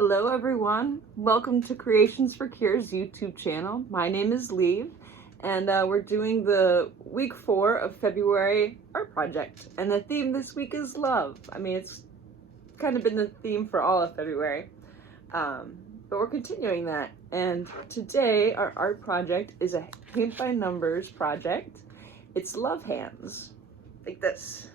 Hello everyone, welcome to Creations for Cures YouTube channel. My name is Leave and we're doing the week 4 of February art project, and the theme this week is love. I mean, it's kind of been the theme for all of February, but we're continuing that, and today our art project is a paint by numbers project. It's love hands, like this.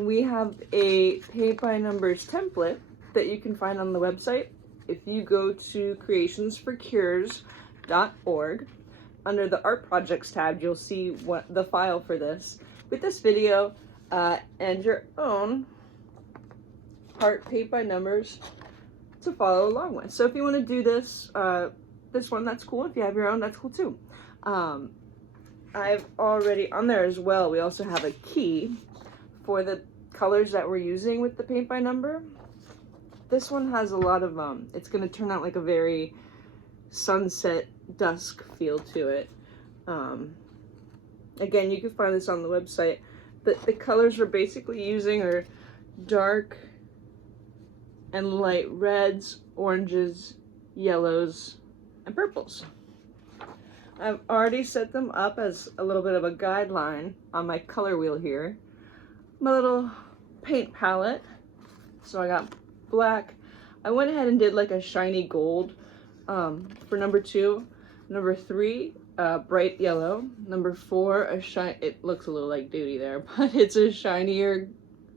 We have a paint by numbers template that you can find on the website. If you go to creationsforcures.org, under the art projects tab, you'll see what the file for this with this video and your own art paint by numbers to follow along with. So if you want to do this this one, that's cool. If you have your own, that's cool too. I've already on there as well. We also have a key for the colors that we're using with the paint by number. This one has a lot of it's going to turn out like a very sunset dusk feel to it. Again, you can find this on the website. The colors we're basically using are dark and light reds, oranges, yellows, and purples. I've already set them up as a little bit of a guideline on my color wheel here. My little paint palette. So I got black. I went ahead and did like a shiny gold for number 2. Number 3, bright yellow. Number 4, it looks a little like duty there, but it's a shinier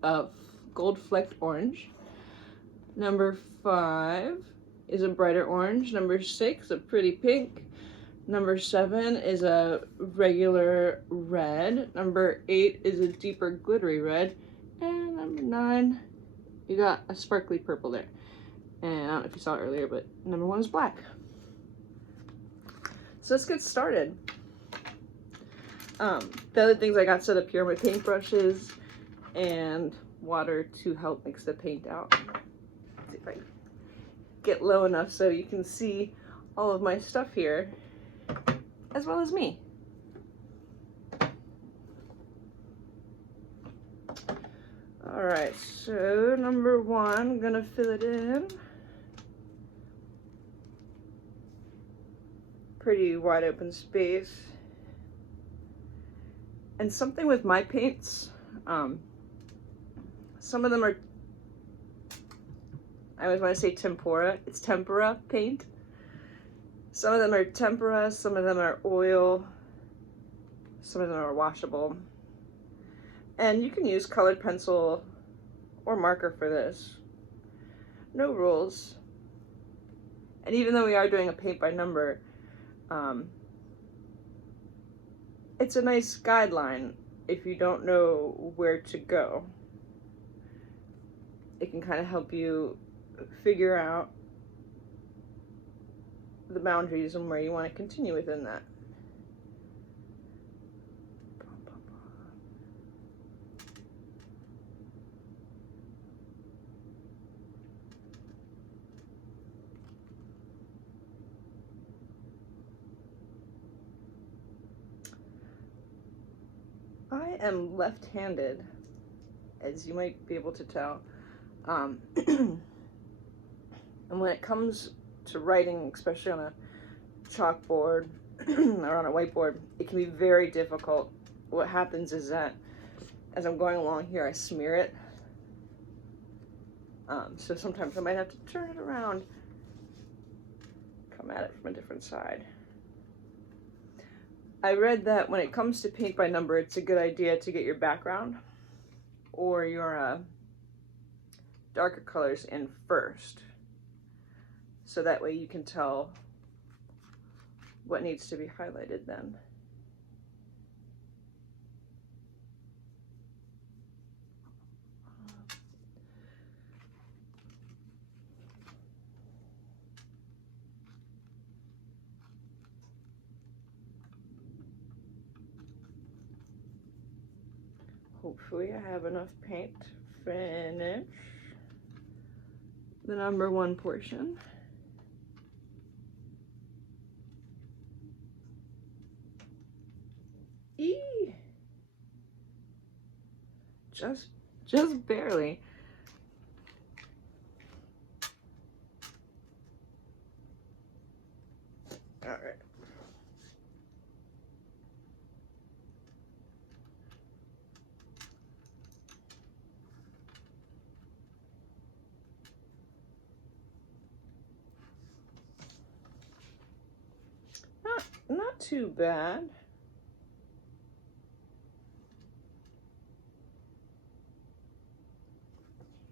gold flecked orange. Number 5 is a brighter orange. Number 6, a pretty pink. Number 7 is a regular red. Number 8 is a deeper glittery red. And number 9, you got a sparkly purple there. And I don't know if you saw it earlier, but number 1 is black. So let's get started. The other things I got set up here are my paintbrushes and water to help mix the paint out. Let's see if I can get low enough so you can see all of my stuff here, as well as me. All right, so number 1, I'm gonna fill it in. Pretty wide open space. And something with my paints, some of them are, I always want to say tempera. It's tempera paint. Some of them are tempera, some of them are oil, some of them are washable. And you can use colored pencil or marker for this. No rules. And even though we are doing a paint by number, it's a nice guideline if you don't know where to go. It can kind of help you figure out the boundaries and where you want to continue within that. I am left-handed, as you might be able to tell. And when it comes to writing, especially on a chalkboard or on a whiteboard, it can be very difficult. What happens is that as I'm going along here, I smear it. So sometimes I might have to turn it around, come at it from a different side. I read that when it comes to paint by number, it's a good idea to get your background or your darker colors in first, so that way you can tell what needs to be highlighted then. Hopefully I have enough paint to finish the number 1 portion. Eee! Just barely. too bad.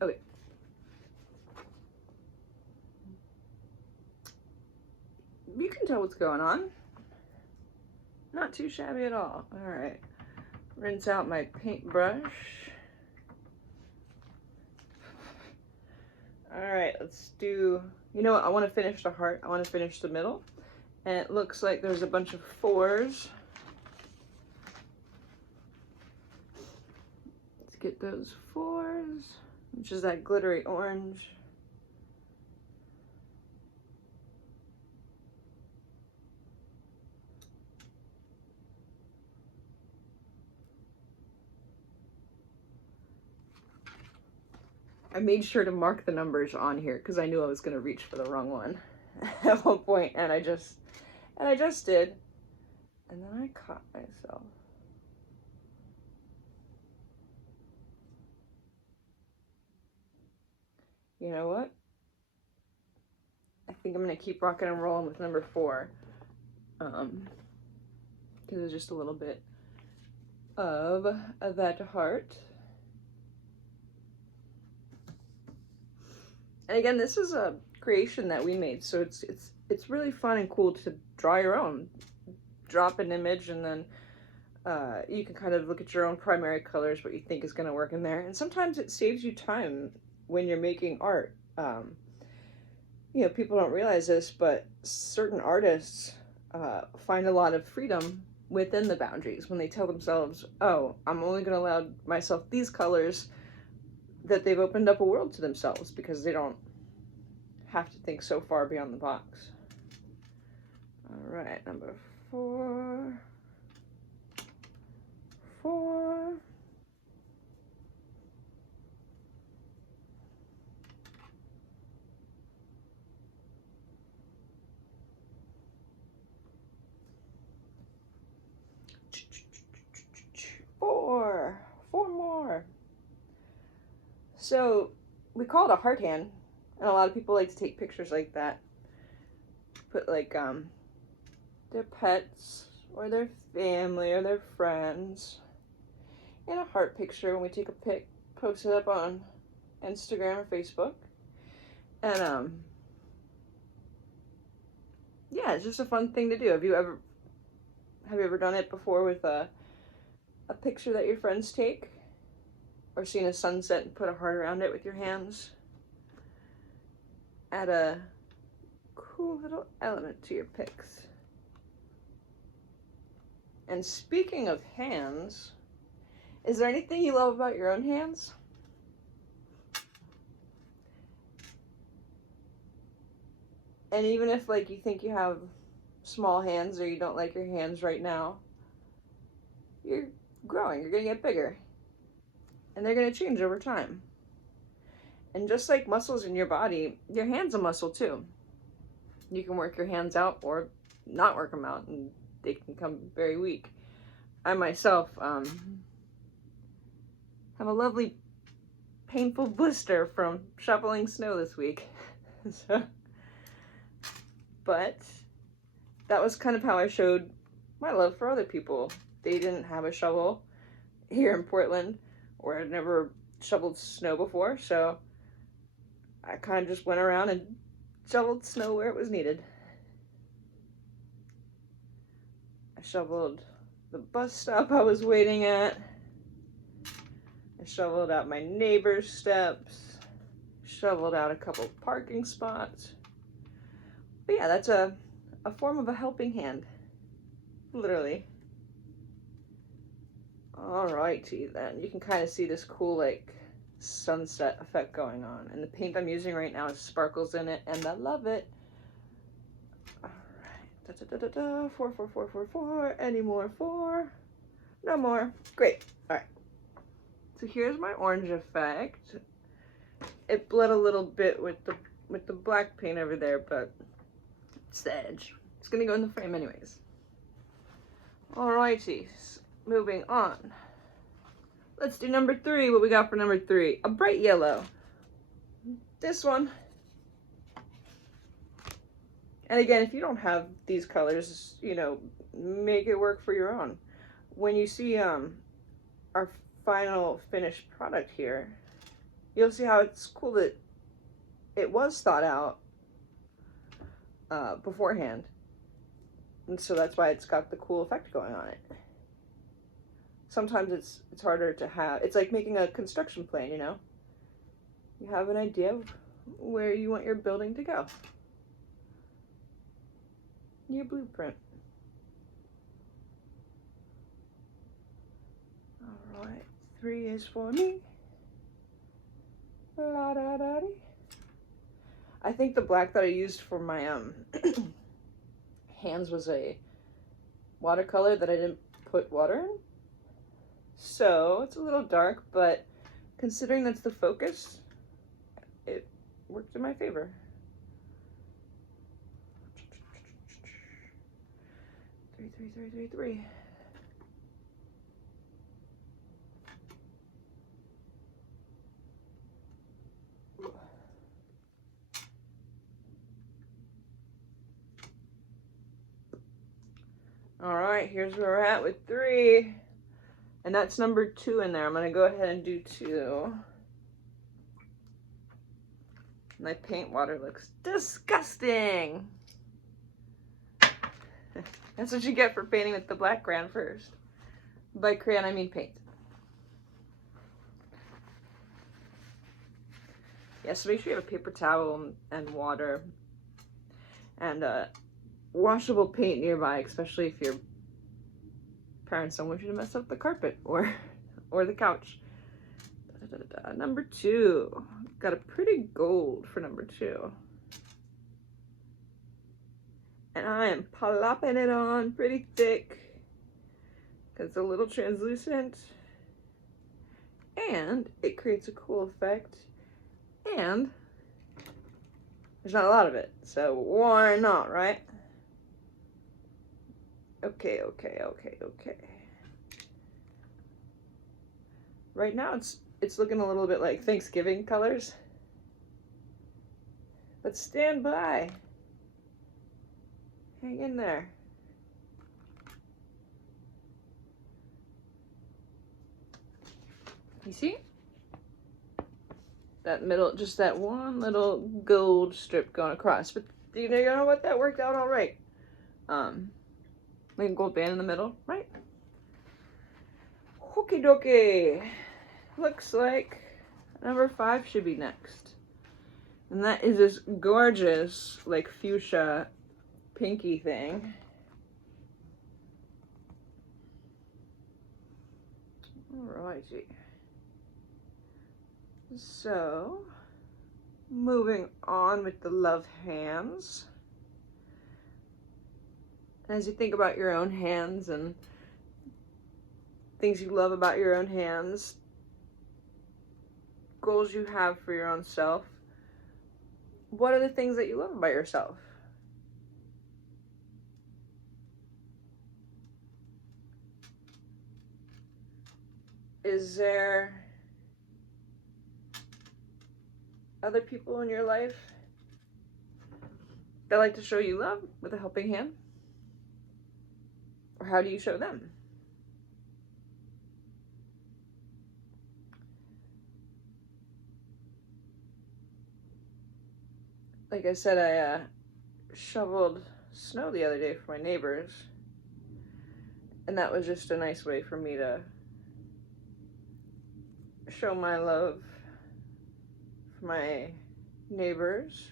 Okay. You can tell what's going on. Not too shabby at all. All right. Rinse out my paintbrush. All right, let's do, you know what, I want to finish the heart. I want to finish the middle. And it looks like there's a bunch of 4s. Let's get those 4s, which is that glittery orange. I made sure to mark the numbers on here because I knew I was going to reach for the wrong one at one point, and I just did. And then I caught myself. You know what? I think I'm going to keep rocking and rolling with number 4. Because there's just a little bit of that heart. And again, this is a creation that we made, so it's really fun and cool to draw your own. Drop an image, and then you can kind of look at your own primary colors, what you think is going to work in there. And sometimes it saves you time when you're making art. You know, people don't realize this, but certain artists find a lot of freedom within the boundaries when they tell themselves, oh, I'm only going to allow myself these colors, that they've opened up a world to themselves because they don't have to think so far beyond the box. All right, number 4. 4. Four more. So we call it a heart hand, and a lot of people like to take pictures like that. Put like their pets or their family or their friends in a heart picture when we take a pic, post it up on Instagram or Facebook. And yeah, it's just a fun thing to do. Have you ever done it before with a picture that your friends take? Or seen a sunset and put a heart around it with your hands? Add a cool little element to your pics. And speaking of hands, is there anything you love about your own hands? And even if like you think you have small hands or you don't like your hands right now, you're growing, you're gonna get bigger. And they're going to change over time. And just like muscles in your body, your hand's a muscle too. You can work your hands out or not work them out, and they can become very weak. I myself have a lovely painful blister from shoveling snow this week. But that was kind of how I showed my love for other people. They didn't have a shovel here in Portland, or I'd never shoveled snow before, so I kind of just went around and shoveled snow where it was needed. I shoveled the bus stop I was waiting at. I shoveled out my neighbor's steps. Shoveled out a couple parking spots. But yeah, that's a form of a helping hand. Literally. Alrighty then, you can kind of see this cool like sunset effect going on, and the paint I'm using right now has sparkles in it, and I love it. Alright, 4, 4, 4, 4, 4, any more 4? No more. Great. Alright, so here's my orange effect. It bled a little bit with the black paint over there, but it's the edge. It's gonna go in the frame anyways. Alrighty. Moving on. Let's do number 3. What we got for number 3? A bright yellow. This one. And again, if you don't have these colors, you know, make it work for your own. When you see our final finished product here, you'll see how it's cool that it was thought out beforehand. And so that's why it's got the cool effect going on it. Sometimes it's harder to have. It's like making a construction plan, you know? You have an idea of where you want your building to go. Your blueprint. All right, 3 is for me. La da da dee. I think the black that I used for my hands was a watercolor that I didn't put water in. So it's a little dark, but considering that's the focus, it worked in my favor. 3, 3, 3, 3, 3. All right, here's where we're at with 3. And that's number 2 in there. I'm gonna go ahead and do 2. My paint water looks disgusting. That's what you get for painting with the black crayon first. By crayon, I mean paint. Yeah, so make sure you have a paper towel and water and washable paint nearby, especially if your parents don't want you to mess up the carpet or the couch. Number 2. Got a pretty gold for number 2. And I am plopping it on pretty thick because it's a little translucent. And it creates a cool effect. And there's not a lot of it, so why not, right? Okay. Right now it's looking a little bit like Thanksgiving colors. But stand by. Hang in there. You see? That middle, just that one little gold strip going across. But you know what? That worked out all right. Like a gold band in the middle, right? Okie dokie. Looks like number 5 should be next. And that is this gorgeous, like, fuchsia pinky thing. Alrighty. So, moving on with the love hands. As you think about your own hands and things you love about your own hands, goals you have for your own self, what are the things that you love about yourself? Is there other people in your life that like to show you love with a helping hand? Or how do you show them? Like I said, I shoveled snow the other day for my neighbors. And that was just a nice way for me to show my love for my neighbors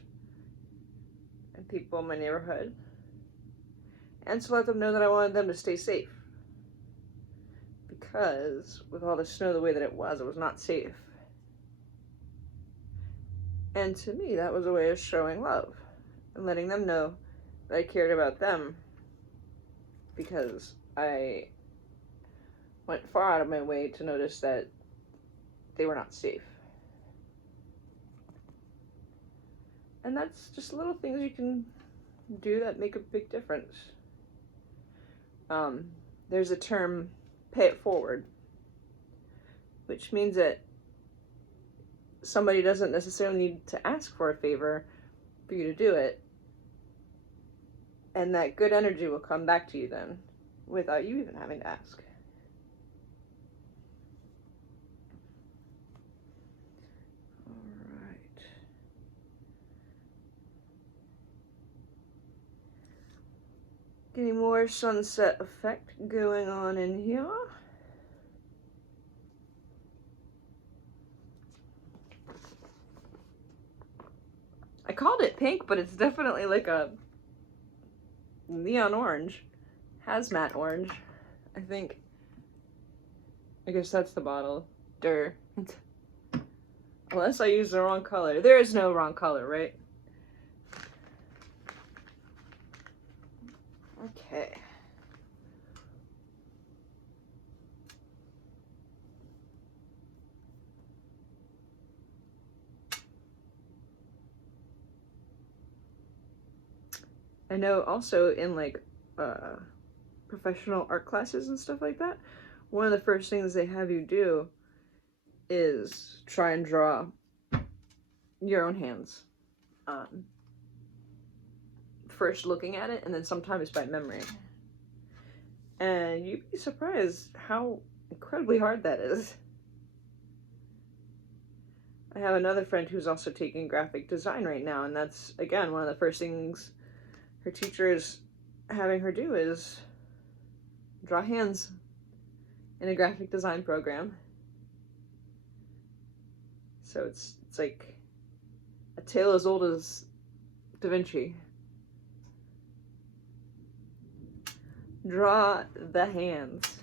and people in my neighborhood. And to let them know that I wanted them to stay safe. Because with all the snow the way that it was not safe. And to me, that was a way of showing love and letting them know that I cared about them, because I went far out of my way to notice that they were not safe. And that's just little things you can do that make a big difference. There's a term, pay it forward, which means that somebody doesn't necessarily need to ask for a favor for you to do it, and that good energy will come back to you then. without you even having to ask. Alright. Getting more sunset effect going on in here. I called it pink, but it's definitely like a neon orange. Hazmat orange, I think. I guess that's the bottle. Durr. Unless I use the wrong color. There is no wrong color, right? Okay. I know also in like professional art classes and stuff like that, one of the first things they have you do is try and draw your own hands. First looking at it, and then sometimes by memory. And you'd be surprised how incredibly hard that is. I have another friend who's also taking graphic design right now, and that's, again, one of the first things her teacher is having her do is draw hands in a graphic design program. So it's like a tale as old as Da Vinci. Draw the hands.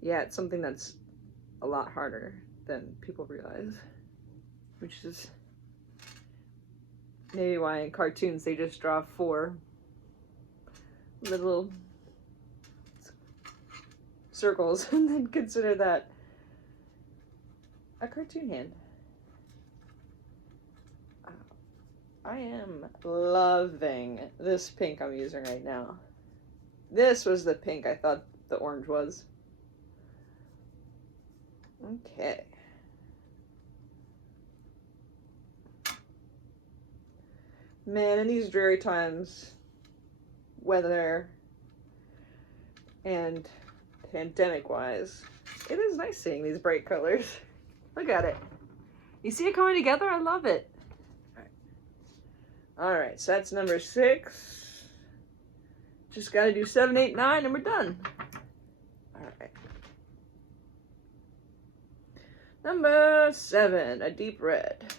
Yeah, it's something that's a lot harder than people realize, which is maybe why in cartoons they just draw 4 little circles and then consider that a cartoon hand. I am loving this pink I'm using right now. This was the pink I thought the orange was. Okay. Man, in these dreary times, weather and pandemic-wise, it is nice seeing these bright colors. Look at it. You see it coming together? I love it. Alright, so that's number 6. Just gotta do 7, 8, 9, and we're done. Alright. Number 7, a deep red.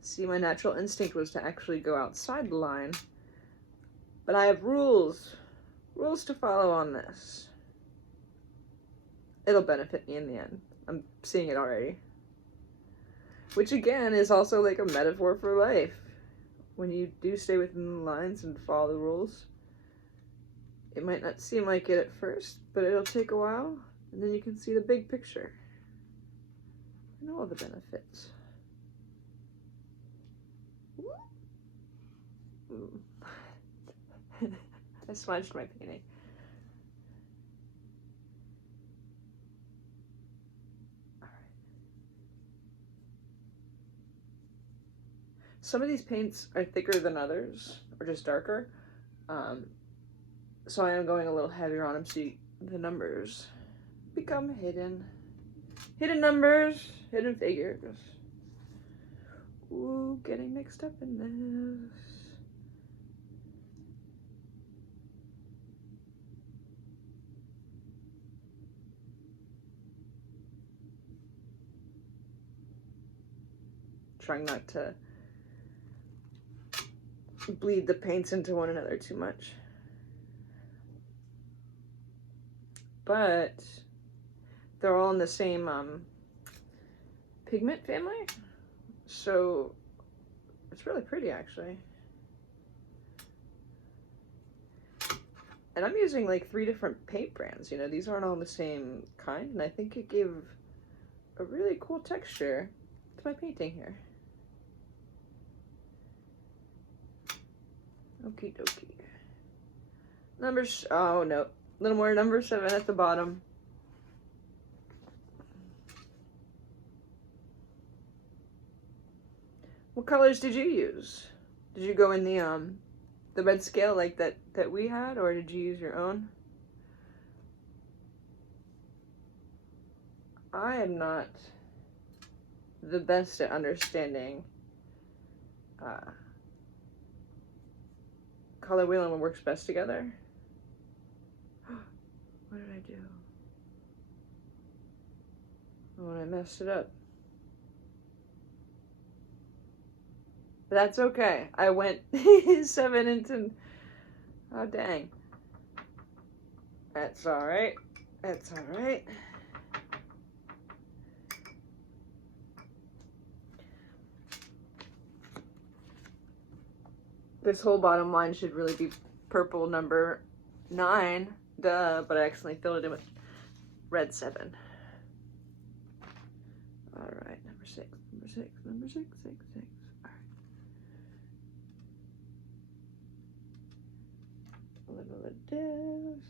See, my natural instinct was to actually go outside the line, but I have rules to follow on this. It'll benefit me in the end. I'm seeing it already. Which again is also like a metaphor for life. When you do stay within the lines and follow the rules, it might not seem like it at first, but it'll take a while, and then you can see the big picture and all the benefits. Ooh. I smudged my painting. Some of these paints are thicker than others, or just darker. So I am going a little heavier on them so the numbers become hidden. Hidden numbers, hidden figures. Ooh, getting mixed up in this. Trying not to bleed the paints into one another too much. But they're all in the same pigment family, so it's really pretty actually. And I'm using like 3 different paint brands, you know, these aren't all the same kind, and I think it gave a really cool texture to my painting here. Okie dokie. Oh no, a little more number 7 at the bottom. What colors did you use? Did you go in the red scale like that we had, or did you use your own? I am not the best at understanding color wheel and what works best together. What did I do? Oh, I messed it up. But that's okay. I went 7 into... Oh, dang. That's alright. That's alright. This whole bottom line should really be purple number 9. Duh, but I accidentally filled it in with red 7. Alright, number 6, number 6, number 6, 6, 6. A little of this.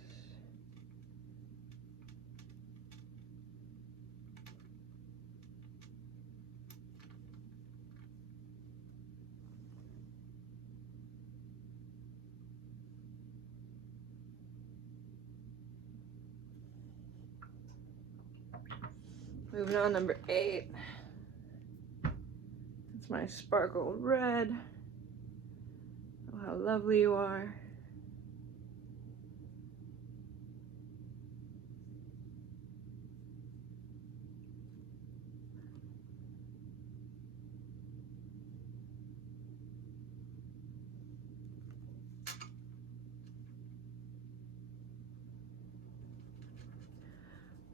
Moving on, number 8. It's my sparkle red. Oh, how lovely you are.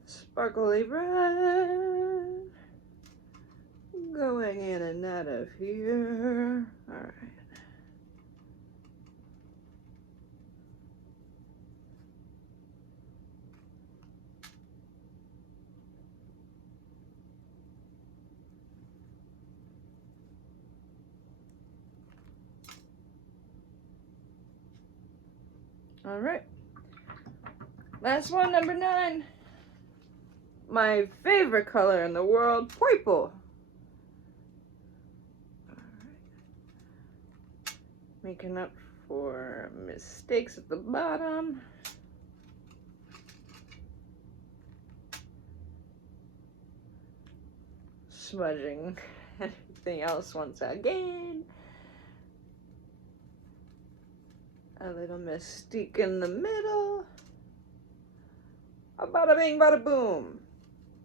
Sparkly red, going in and out of here. All right. All right. Last one, number 9. My favorite color in the world, purple. All right. Making up for mistakes at the bottom. Smudging everything else once again. A little mystique in the middle. A bada bing, bada boom.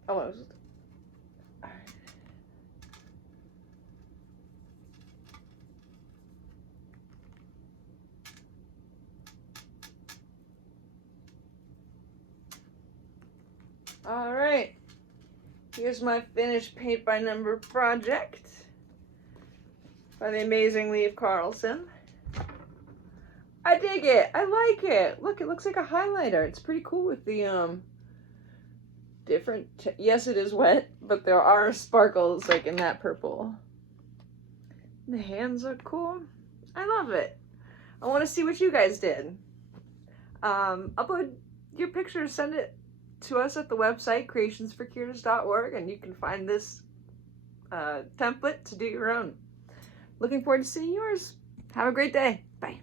Almost. All right. Here's my finished paint by number project by the amazing Leif Carlson. I dig it. I like it. Look, it looks like a highlighter. It's pretty cool with the different. Yes, it is wet, but there are sparkles like in that purple. The hands are cool. I love it. I want to see what you guys did. Upload your pictures. Send it to us at the website creationsforcurators.org, and you can find this template to do your own. Looking forward to seeing yours. Have a great day. Bye.